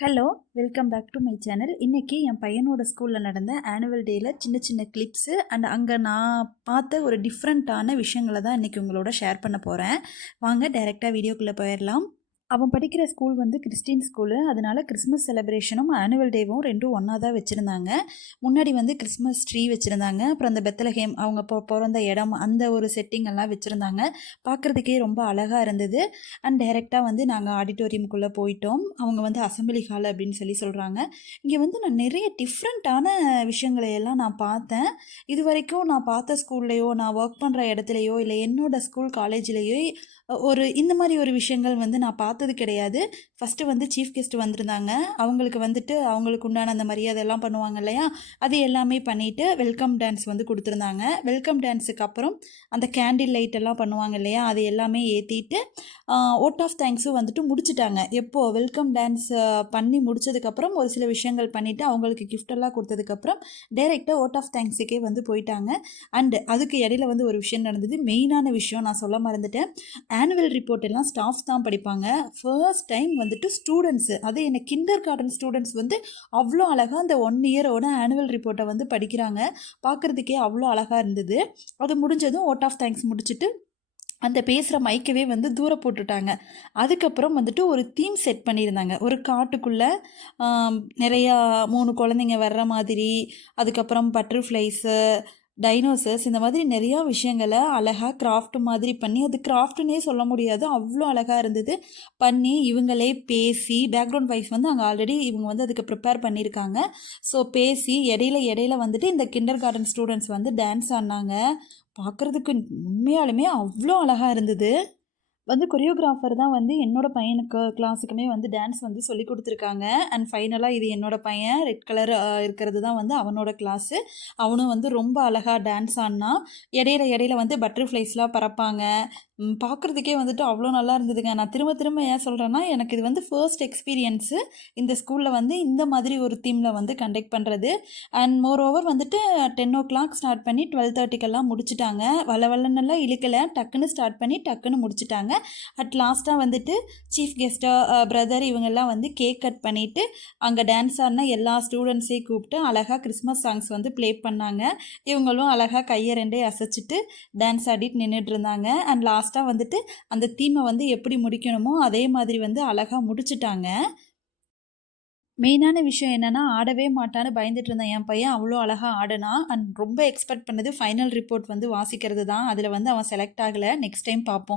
Hello welcome back to my channel இன்றைக்கி என் பையனோட ஸ்கூலில் நடந்த ஆனுவல் டேயில் சின்ன சின்ன கிளிப்ஸு அண்ட் அங்கே நான் பார்த்த ஒரு டிஃப்ரெண்ட்டான விஷயங்களை தான் இன்றைக்கி உங்களோட ஷேர் பண்ண போகிறேன் வாங்க டைரெக்டாக வீடியோக்குள்ளே போயிடலாம். அவன் படிக்கிற ஸ்கூல் வந்து கிறிஸ்டின் ஸ்கூலு அதனால் கிறிஸ்மஸ் செலிப்ரேஷனும் ஆனுவல் டேவும் ரெண்டும் ஒன்றா தான் வச்சுருந்தாங்க. முன்னாடி வந்து கிறிஸ்மஸ் ட்ரீ வச்சுருந்தாங்க. அப்புறம் அந்த பெத்தலஹேம் அவங்க பொ பிறந்த இடம் அந்த ஒரு செட்டிங் எல்லாம் வச்சுருந்தாங்க. பார்க்குறதுக்கே ரொம்ப அழகாக இருந்தது. அண்ட் டைரெக்டாக வந்து நாங்கள் ஆடிட்டோரியமுக்குள்ளே போயிட்டோம். அவங்க வந்து அசம்பிளி ஹால் அப்படின்னு சொல்லி சொல்கிறாங்க இங்கே வந்து நான் நிறைய டிஃப்ரெண்ட்டான விஷயங்களை எல்லாம் நான் பார்த்தேன். இது வரைக்கும் நான் பார்த்த ஸ்கூல்லையோ நான் ஒர்க் பண்ணுற இடத்துலையோ இல்லை என்னோடய ஸ்கூல் காலேஜ்லேயோ ஒரு இந்த மாதிரி ஒரு விஷயங்கள் வந்து நான் பார்த்தது கிடையாது. ஃபஸ்ட்டு வந்து சீஃப் கெஸ்ட் வந்திருந்தாங்க. அவங்களுக்கு வந்துட்டு அவங்களுக்கு உண்டான அந்த மரியாதை எல்லாம் பண்ணுவாங்க இல்லையா? அது எல்லாமே பண்ணிவிட்டு வெல்கம் டான்ஸ் வந்து கொடுத்துருந்தாங்க. வெல்கம் டான்ஸுக்கு அப்புறம் அந்த கேண்டில் லைட் எல்லாம் பண்ணுவாங்க இல்லையா? அது எல்லாமே ஏற்றிட்டு ஓட் ஆஃப் தேங்க்ஸும் வந்துட்டு முடிச்சுட்டாங்க. எப்போது வெல்கம் டான்ஸ் பண்ணி முடிச்சதுக்கப்புறம் ஒரு சில விஷயங்கள் பண்ணிவிட்டு அவங்களுக்கு கிஃப்டெல்லாம் கொடுத்ததுக்கப்புறம் டைரெக்டாக ஓட் ஆஃப் தேங்க்ஸுக்கே வந்து போயிட்டாங்க. அண்டு அதுக்கு இடையில வந்து ஒரு விஷயம் நடந்தது. மெயினான விஷயம் நான் சொல்ல மறந்துட்டேன். ஆனுவல் ரிப்போர்ட் எல்லாம் ஸ்டாஃப் தான் படிப்பாங்க. ஃபர்ஸ்ட் டைம் வந்துட்டு ஸ்டூடெண்ட்ஸு அது என்ன கிண்டர் கார்டன் ஸ்டூடெண்ட்ஸ் வந்து அவ்வளோ அழகாக அந்த ஒன் இயரோட ஆனுவல் ரிப்போர்ட்டை வந்து படிக்கிறாங்க. பார்க்குறதுக்கே அவ்வளோ அழகாக இருந்தது. அது முடிஞ்சதும் ஓட் ஆஃப் தேங்க்ஸ் முடிச்சுட்டு அந்த பேசுகிற மைக்கவே வந்து தூரம் போட்டுட்டாங்க. அதுக்கப்புறம் வந்துட்டு ஒரு தீம் செட் பண்ணியிருந்தாங்க. ஒரு காட்டுக்குள்ளே நிறையா மூணு குழந்தைங்க வர்ற மாதிரி அதுக்கப்புறம் பட்டர்ஃப்ளைஸு டைனோசர்ஸ் இந்த மாதிரி நிறையா விஷயங்களை அழகாக கிராஃப்ட் மாதிரி பண்ணி அது கிராஃப்ட்னே சொல்ல முடியாது. அவ்வளோ அழகாக இருந்தது. பண்ணி இவங்களே பேசி பேக்ரவுண்ட் வைஸ் வந்து அங்கே ஆல்ரெடி இவங்க வந்து அதுக்கு ப்ரிப்பேர் பண்ணியிருக்காங்க. ஸோ பேசி இடையில இடையில வந்துட்டு இந்த கிண்டர் கார்டன் ஸ்டூடெண்ட்ஸ் வந்து டான்ஸ் ஆடினாங்க. பார்க்குறதுக்கு உண்மையாலுமே அவ்வளோ அழகாக இருந்தது. வந்து கொரியோகிராஃபர் தான் வந்து என்னோடய பையனுக்கு கிளாஸுக்குமே வந்து டான்ஸ் வந்து சொல்லி கொடுத்துருக்காங்க. அண்ட் ஃபைனலாக இது என்னோடய பையன் ரெட் கலர் இருக்கிறது தான் வந்து அவனோட கிளாஸு அவனும் வந்து ரொம்ப அழகாக டான்ஸ் ஆடினா இடையில இடையில வந்து பட்டர்ஃப்ளைஸ்லாம் பறப்பாங்க. பார்க்குறதுக்கே வந்துட்டு அவ்வளோ நல்லா இருந்ததுங்க. நான் திரும்ப திரும்ப ஏன் சொல்கிறேன்னா எனக்கு இது வந்து ஃபர்ஸ்ட் எக்ஸ்பீரியன்ஸு இந்த ஸ்கூலில் வந்து இந்த மாதிரி ஒரு தீமில் வந்து கண்டக்ட் பண்ணுறது அண்ட் மோர் ஓவர் வந்துட்டு டென் ஓ கிளாக் ஸ்டார்ட் பண்ணி டுவெல் தேர்ட்டிக்கெல்லாம் முடிச்சுட்டாங்க. வள வளன்னெல்லாம் இழுக்கலை. டக்குன்னு ஸ்டார்ட் பண்ணி டக்குன்னு முடிச்சுட்டாங்க. அட் லாஸ்ட்டாக வந்துட்டு சீஃப் கெஸ்ட்டாக பிரதர் இவங்கெல்லாம் வந்து கேக் கட் பண்ணிவிட்டு அங்கே டான்ஸ் ஆடின எல்லா ஸ்டூடெண்ட்ஸையும் கூப்பிட்டு அழகாக கிறிஸ்மஸ் சாங்ஸ் வந்து ப்ளே பண்ணாங்க. இவங்களும் அழகாக கையை ரெண்டே அசைச்சிட்டு டான்ஸ் ஆடிட்டு நின்றுட்டு இருந்தாங்க. அண்ட் லாஸ்ட்டாக வந்துட்டு அந்த தீமை வந்து எப்படி முடிக்கணுமோ அதே மாதிரி வந்து அழகாக முடிச்சுட்டாங்க. மெயினான விஷயம் என்னென்னா ஆடவே மாட்டான்னு பயந்துட்டு இருந்தேன் என் பையன் அவ்வளோ அழகாக ஆடினா அண்ட் ரொம்ப எக்ஸ்பெக்ட் பண்ணது ஃபைனல் ரிப்போர்ட் வந்து வாசிக்கிறது தான் அதில் வந்து அவன் செலக்ட் ஆகலை. நெக்ஸ்ட் டைம் பார்ப்போம்.